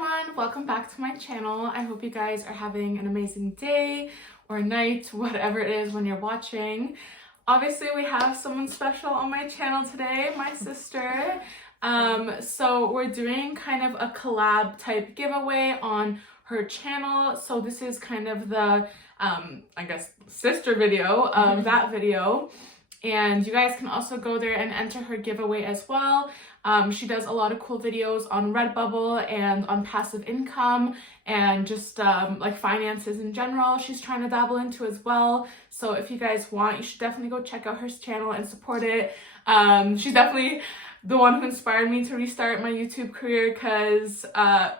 everyone, welcome back to my channel. I hope you guys are having an amazing day or night, whatever it is when you're watching. Obviously we have someone special on my channel today, my sister. So we're doing kind of a collab type giveaway on her channel. So this is kind of the I guess sister video of that video. And you guys can also go there and enter her giveaway as well. She does a lot of cool videos on Redbubble and on passive income and just like finances in general. She's trying to dabble into as well. So if you guys want, you should definitely go check out her channel and support it. She's definitely the one who inspired me to restart my YouTube career because I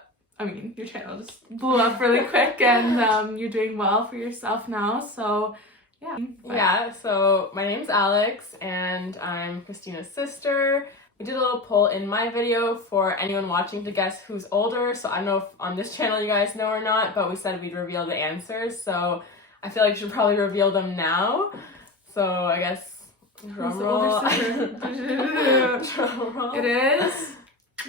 mean, your channel just blew up really quick and you're doing well for yourself now. So yeah. Yeah, so my name's Alex and I'm Christina's sister. We did a little poll in my video for anyone watching to guess who's older. So I don't know if on this channel you guys know or not, but we said we'd reveal the answers. So I feel like we should probably reveal them now. So I guess drum roll. Drum roll. It is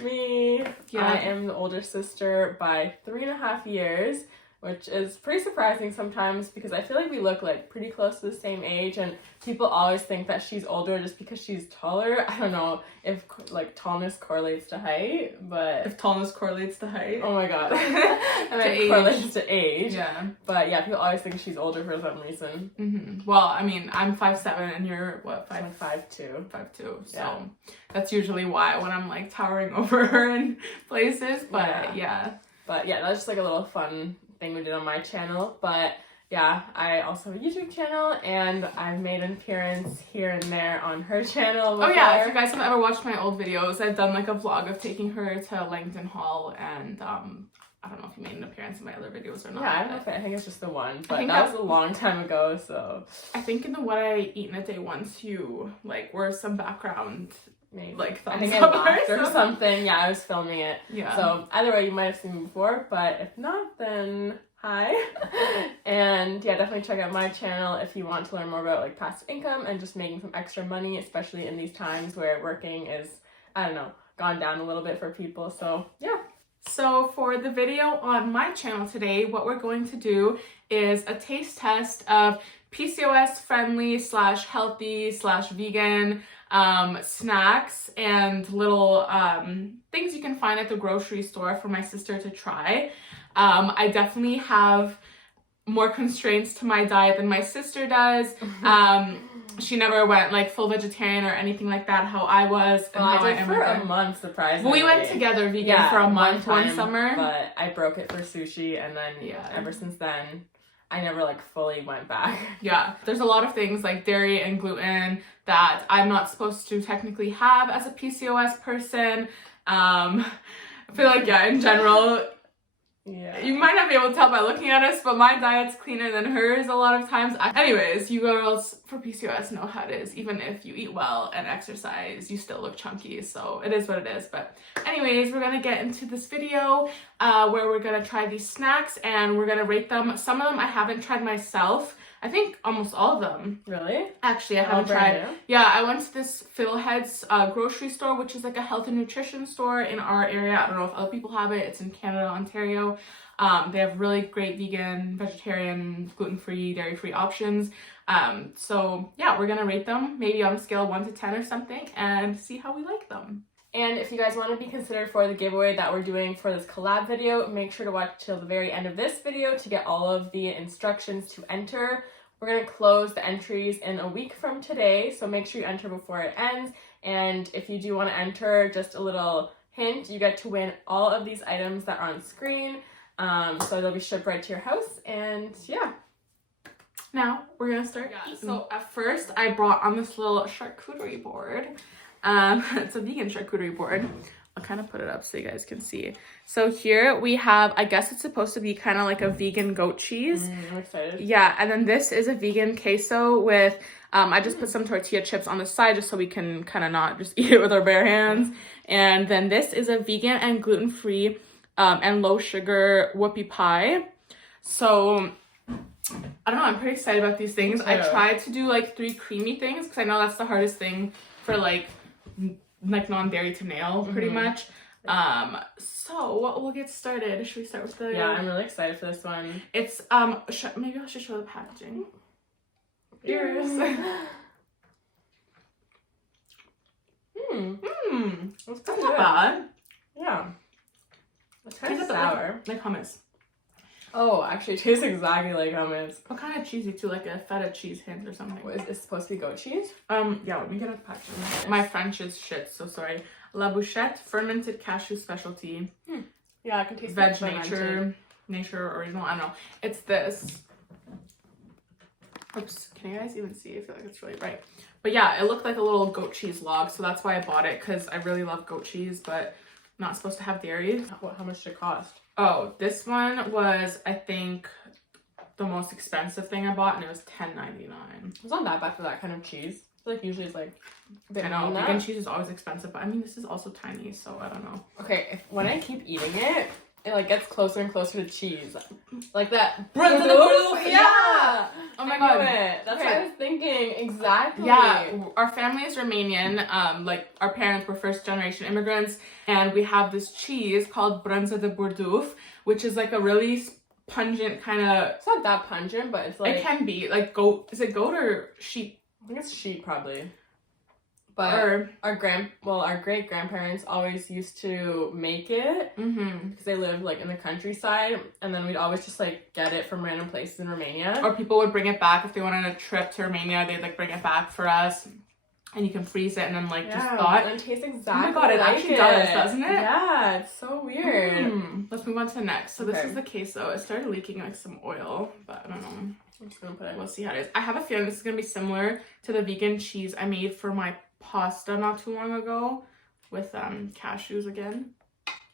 me. Yeah. I am the older sister by 3.5 years, which is pretty surprising sometimes because I feel like we look like pretty close to the same age and people always think that she's older just because she's taller. I don't know if like tallness correlates to height, but... If tallness correlates to height. Oh my god. And it correlates to age. Yeah. But yeah, people always think she's older for some reason. Mm-hmm. Well, I mean, I'm 5'7" and you're what, 5'2". 5'2", so Yeah. that's usually why when I'm like towering over her in places, but yeah. But yeah, that's just like a little fun thing we did on my channel. But yeah, I also have a YouTube channel and I've made an appearance here and there on her channel before. Oh yeah, if you guys have ever watched my old videos, I've done like a vlog of taking her to Langdon Hall and I don't know if you made an appearance in my other videos or not. Yeah, I don't know if I think it's just the one, but that was a long time ago, so. I think in the What I Eat in a Day once you like were some background Maybe. like I think I thumbs up laughed or something. Yeah, I was filming it. Yeah. So either way, you might have seen me before, but if not, then hi. And yeah, definitely check out my channel if you want to learn more about like passive income and just making some extra money, especially in these times where working is, I don't know, gone down a little bit for people. So yeah. So for the video on my channel today, what we're going to do is a taste test of PCOS friendly / healthy / vegan snacks and little things you can find at the grocery store for my sister to try. I definitely have more constraints to my diet than my sister does. She never went like full vegetarian or anything like that, how I was. Well, I did for a month, surprisingly. Well, we went together vegan for a month one summer. But I broke it for sushi and then ever since then, I never like fully went back. Yeah. There's a lot of things like dairy and gluten that I'm not supposed to technically have as a PCOS person. I feel like, in general, you might not be able to tell by looking at us, but my diet's cleaner than hers a lot of times. Anyways, you girls for PCOS know how it is. Even if you eat well and exercise, you still look chunky. So it is what it is. But anyways, we're going to get into this video where we're going to try these snacks and we're going to rate them. Some of them I haven't tried myself. I think almost all of them. Really? Actually, I haven't tried. Yeah, I went to this Fiddlehead's grocery store, which is like a health and nutrition store in our area. I don't know if other people have it. It's in Canada, Ontario. They have really great vegan, vegetarian, gluten-free, dairy-free options. So yeah, we're gonna rate them maybe on a scale of 1 to 10 or something and see how we like them. And if you guys want to be considered for the giveaway that we're doing for this collab video, make sure to watch till the very end of this video to get all of the instructions to enter. We're going to close the entries in a week from today, so make sure you enter before it ends. And if you do want to enter, just a little hint, you get to win all of these items that are on screen. So they'll be shipped right to your house, and yeah. Now, we're going to start eating. So at first, I brought on this little charcuterie board. It's a vegan charcuterie board. I'll kind of put it up so you guys can see. So here we have, I guess it's supposed to be kind of like a vegan goat cheese. I'm excited. Yeah, and then this is a vegan queso with, I just put some tortilla chips on the side just so we can kind of not just eat it with our bare hands. And then this is a vegan and gluten-free and low sugar whoopie pie. So I don't know, I'm pretty excited about these things. I tried to do like 3 creamy things because I know that's the hardest thing for like non-dairy to nail pretty much. So we'll get started. Should we start with the? Yeah, I'm really excited for this one. It's maybe I should show the packaging. Cheers. That's not bad. Yeah. It's kind of Tastes sour. Like hummus. Oh, actually, it tastes exactly like hummus. What kind of cheesy too? Like a feta cheese hint or something. What, is it supposed to be goat cheese? Yeah, let me get a packaging. My French is shit, so sorry. La Bouchette, fermented cashew specialty. Yeah, I can taste Veg it. nature original. I don't know. It's this. Oops, can you guys even see? I feel like it's really bright. But yeah, it looked like a little goat cheese log, so that's why I bought it, because I really love goat cheese, but not supposed to have dairy. How much did it cost? Oh, this one was, I think, the most expensive thing I bought, and it was $10.99. It's not that bad for that kind of cheese. I feel like usually it's like a bit I know, more than vegan that. cheese is always expensive, but I mean, this is also tiny, so I don't know. Okay, when I keep eating it, it like gets closer and closer to cheese. Like that. Yeah! Oh my god. That's what I was thinking. Exactly. Yeah, our family is Romanian. Like, our parents were first generation immigrants, and we have this cheese called brânză de burduf, which is like a really pungent kind of... It's not that pungent, but it's like... It can be. Like, goat... Is it goat or sheep? I think it's sheep, probably. But our great grandparents always used to make it because they lived like in the countryside, and then we'd always just like get it from random places in Romania. Or people would bring it back if they went on a trip to Romania. They'd like bring it back for us, and you can freeze it and then like just thaw it. And it tastes exactly. Oh my god, it actually does, doesn't it? Yeah, it's so weird. Let's move on to the next. So this is the queso. It started leaking like some oil, but I don't know. I'm just gonna put it. We'll see how it is. I have a feeling this is gonna be similar to the vegan cheese I made for my pasta not too long ago with cashews again.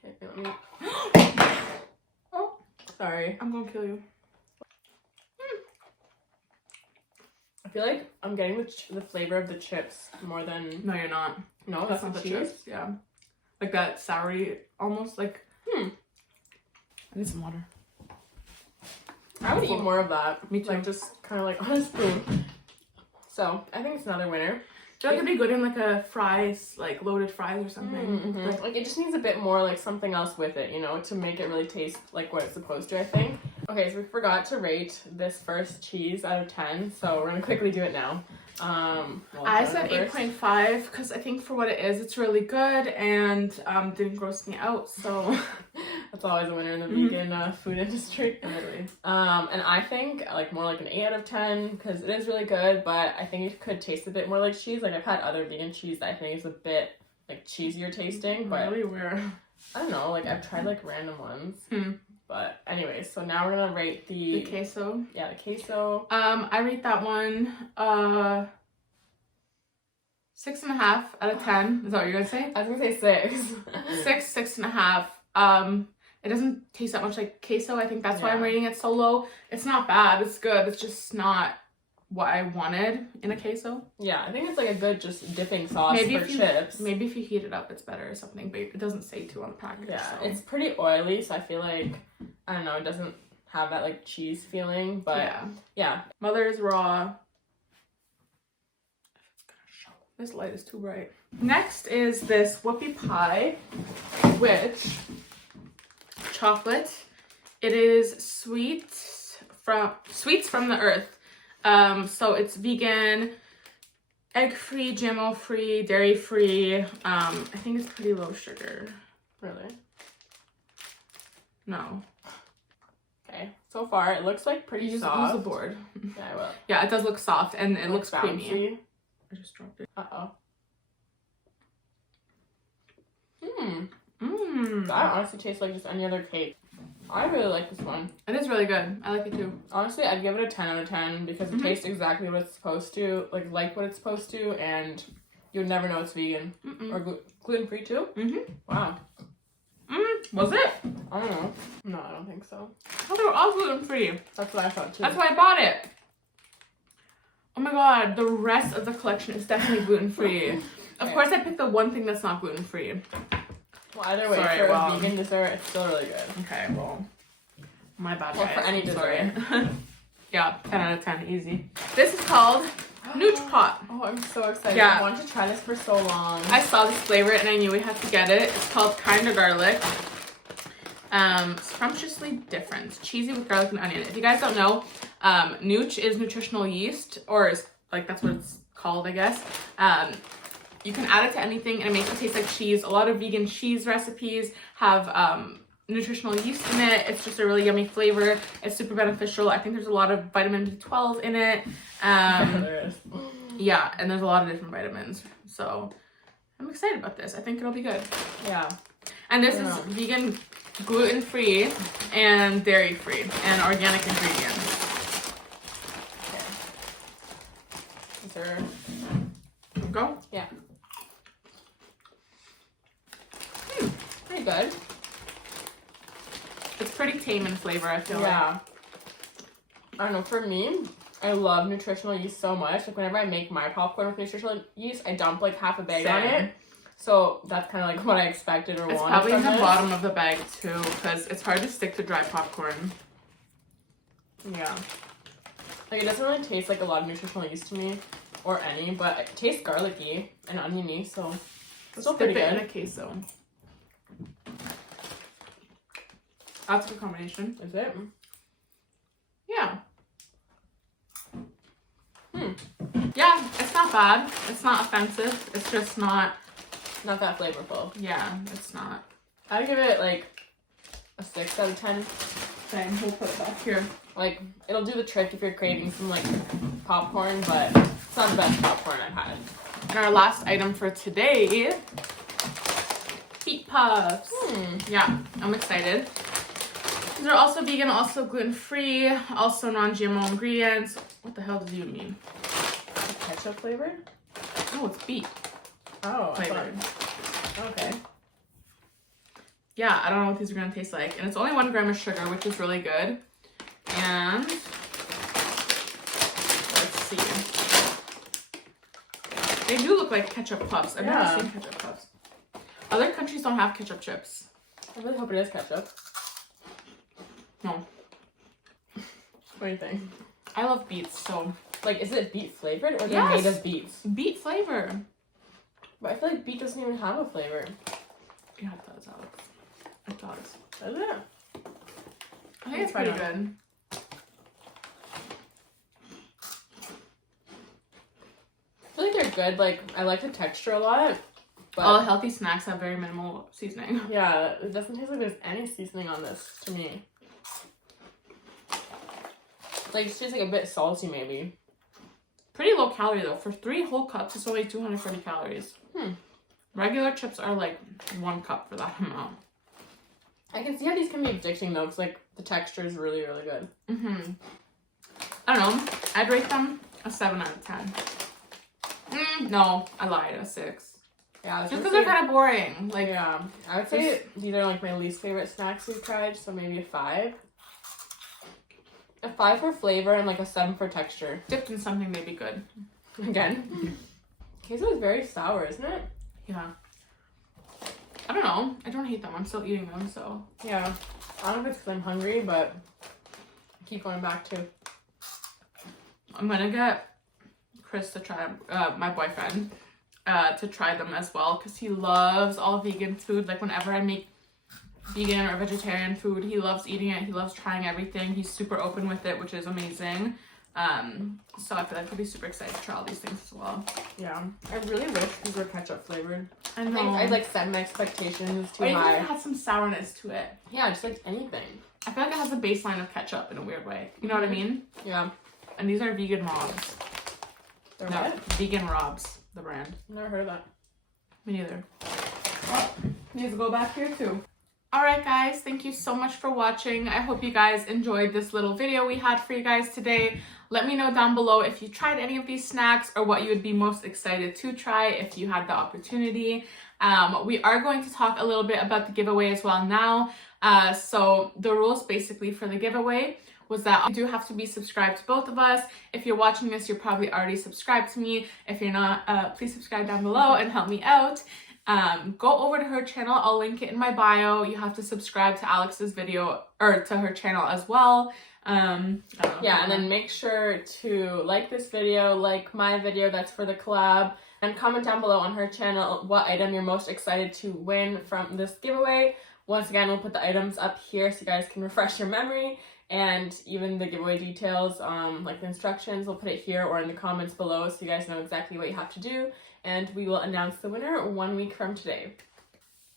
Okay, let me... Oh, sorry. I'm gonna kill you. I feel like I'm getting the flavor of the chips more than... No, you're not. No, that's not the cheese? chips. Yeah. Like that soury almost like... I need some water. I would eat more of that. Me too. Like just kind of like on a spoon. So, I think it's another winner. I feel like it'd be good in like a fries, like loaded fries or something. Like it just needs a bit more like something else with it, you know, to make it really taste like what it's supposed to, I think. Okay, so we forgot to rate this first cheese out of 10, so we're gonna quickly do it now. I said 8.5 because I think for what it is, it's really good and didn't gross me out, so that's always a winner in the vegan food industry. Literally. And I think like more like an 8 out of 10 because it is really good, but I think it could taste a bit more like cheese. Like I've had other vegan cheese that I think is a bit like cheesier tasting, but really weird. I don't know, like I've tried like random ones. But anyways, so now we're gonna rate the queso. Yeah, the queso. I rate that one 6.5 out of 10. Is that what you're gonna say? I was gonna say 6. 6.5. It doesn't taste that much like queso. I think that's why I'm rating it so low. It's not bad. It's good. It's just not what I wanted in a queso. Yeah, I think it's like a good just dipping sauce for chips. Maybe if you heat it up, it's better or something, but it doesn't say to on the package. Yeah, so. it's pretty oily, so I feel like, I don't know, it doesn't have that like cheese feeling, but yeah. Mother's raw. This light is too bright. Next is this whoopie pie, which chocolate. It is sweets from the earth. So it's vegan, egg-free, GMO-free, dairy-free. I think it's pretty low sugar. Really? No. Okay. So far, it looks like pretty soft. Use the board. Yeah, I will. Yeah, it does look soft and it looks bouncy. creamy. I just dropped it. Uh-oh. That honestly tastes like just any other cake. I really like this one. It is really good. I like it too. Honestly, I'd give it a 10 out of 10 because it tastes exactly what it's supposed to, like what it's supposed to, and you would never know it's vegan. Or gluten-free too? Wow. Was it? I don't know. No, I don't think so. Oh, they were all gluten-free. That's what I thought too. That's why I bought it. Oh my god, the rest of the collection is definitely gluten-free. Of course, I picked the one thing that's not gluten-free. Well, either way, for a vegan dessert, it's still really good. Okay, well, my bad, Well, guys. for any dessert. Yeah, 10 out of 10, easy. This is called Nooch pot. Oh, I'm so excited. Yeah. I wanted to try this for so long. I saw this flavor and I knew we had to get it. It's called Kinda Garlic. Scrumptiously different. Cheesy with garlic and onion. If you guys don't know, Nooch is nutritional yeast, or is like that's what it's called, I guess. You can add it to anything and it makes it taste like cheese. A lot of vegan cheese recipes have nutritional yeast in it. It's just a really yummy flavor. It's super beneficial. I think there's a lot of vitamin B12 in it. There is. Yeah, and there's a lot of different vitamins. So I'm excited about this. I think it'll be good. Yeah. And this is vegan, gluten-free, and dairy-free, and organic ingredients. Okay. Is there... Go? Yeah. Pretty good. It's pretty tame in flavor, I feel like. Yeah. I don't know, for me, I love nutritional yeast so much. Like, whenever I make my popcorn with nutritional yeast, I dump, like, half a bag on it. So, that's kind of, like, what I expected or wanted. It's probably in the bottom of the bag, too, because it's hard to stick to dry popcorn. Yeah. Like, it doesn't really taste like a lot of nutritional yeast to me, or any, but it tastes garlicky and oniony, so it's still pretty good. In a queso. That's a good combination. Is it? Yeah. Yeah, it's not bad. It's not offensive. It's just not that flavorful. Yeah, it's not. I'd give it like a 6 out of 10. Same. We'll put it back here. Like, it'll do the trick if you're craving some like popcorn, but it's not the best popcorn I've had. And our last item for today, Beet Puffs. Yeah, I'm excited. They're also vegan, also gluten-free, also non-GMO ingredients. What the hell does it even mean? Ketchup flavored? Oh, it's beet Oh, flavored. Okay. Yeah, I don't know what these are going to taste like. And it's only 1 gram of sugar, which is really good. And let's see. They do look like ketchup puffs. I've never seen ketchup puffs. Other countries don't have ketchup chips. I really hope it is ketchup. No. What do you think? I love beets, so. Like, is it beet flavored or they're made of beets? Beet flavor. But I feel like beet doesn't even have a flavor. Yeah, it does, Alex. It does. Does it? I think it's pretty good. I feel like they're good. Like, I like the texture a lot. But all the healthy snacks have very minimal seasoning. Yeah, it doesn't taste like there's any seasoning on this to me. Like, it tastes like a bit salty, maybe. Pretty low calorie, though. For 3 whole cups, it's only 240 calories. Regular chips are like 1 cup for that amount. I can see how these can be addicting, though, because, like, the texture is really, really good. I don't know. I'd rate them a 7 out of 10. No, I lied. A 6. Yeah, just because they're kind of boring. Like, yeah, I would say these are, like, my least favorite snacks we've tried, so maybe a 5. A 5 for flavor and like a 7 for texture. Dipped in something, they'd be good. Again. Queso is very sour, isn't it? Yeah. I don't know. I don't hate them. I'm still eating them, so. Yeah. I don't know if it's because I'm hungry, but I keep going back to. I'm gonna get Chris to try, my boyfriend, to try them as well, because he loves all vegan food. Like, whenever I make vegan or vegetarian food, he loves eating it. He loves trying everything. He's super open with it, which is amazing. So I feel like he'll be super excited to try all these things as well. Yeah, I really wish these were ketchup flavored. I know. I think I'd like set my expectations too or even high. if it had some sourness to it. Yeah, just like anything. I feel like it has a baseline of ketchup in a weird way. You know what I mean? Yeah. And these are vegan Robs. They're No, what? Vegan Robs, the brand. Never heard of that. Me neither. Oh, needs to go back here too. Alright guys, thank you so much for watching. I hope you guys enjoyed this little video we had for you guys today. Let me know down below if you tried any of these snacks or what you would be most excited to try if you had the opportunity. We are going to talk a little bit about the giveaway as well now. So the rules basically for the giveaway was that you do have to be subscribed to both of us. If you're watching this, you're probably already subscribed to me. If you're not, please subscribe down below and help me out. go over to her channel. I'll link it in my bio. You have to subscribe to Alex's video, or to her channel as well. Yeah, and then make sure to like this video, like my video that's for the collab, and comment down below on her channel what item you're most excited to win from this giveaway. Once again, we'll put the items up here so you guys can refresh your memory, and even the giveaway details, like the instructions, we'll put it here or in the comments below so you guys know exactly what you have to do, and we will announce the winner 1 week from today.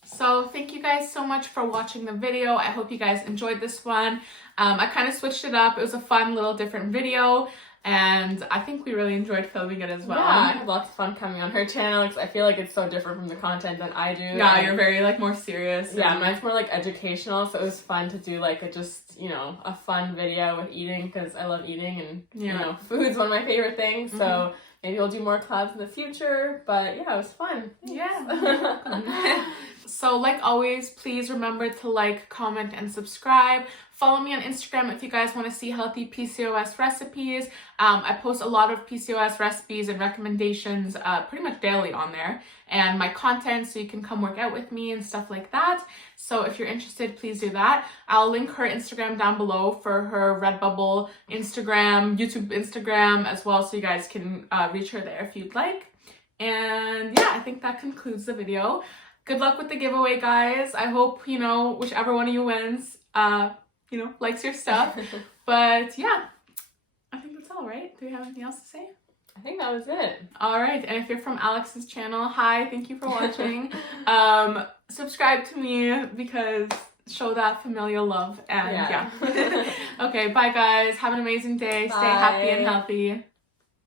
So thank you guys so much for watching the video. I hope you guys enjoyed this one. I kind of switched it up. It was a fun little different video, and I think we really enjoyed filming it as well. Yeah, I had lots of fun coming on her channel because I feel like it's so different from the content that I do. Yeah, you're very like more serious. Yeah, mine's more like educational, so it was fun to do like a just, you know, a fun video with eating because I love eating, and you know, food's one of my favorite things. So maybe we'll do more collabs in the future, but yeah, it was fun. Yeah. So like always, please remember to like, comment, and subscribe. Follow me on Instagram if you guys want to see healthy PCOS recipes. I post a lot of PCOS recipes and recommendations pretty much daily on there, and my content, so you can come work out with me and stuff like that. So if you're interested, please do that. I'll link her Instagram down below for her Redbubble Instagram, YouTube Instagram as well, so you guys can reach her there if you'd like. And yeah, I think that concludes the video. Good luck with the giveaway, guys. I hope, you know, whichever one of you wins, you know, likes your stuff. But yeah, I think that's all, right? Do we have anything else to say? I think that was it. All right, and if you're from Alex's channel, hi, thank you for watching. Subscribe to me because show that familial love, and yeah. Okay, bye guys. Have an amazing day. Bye. Stay happy and healthy.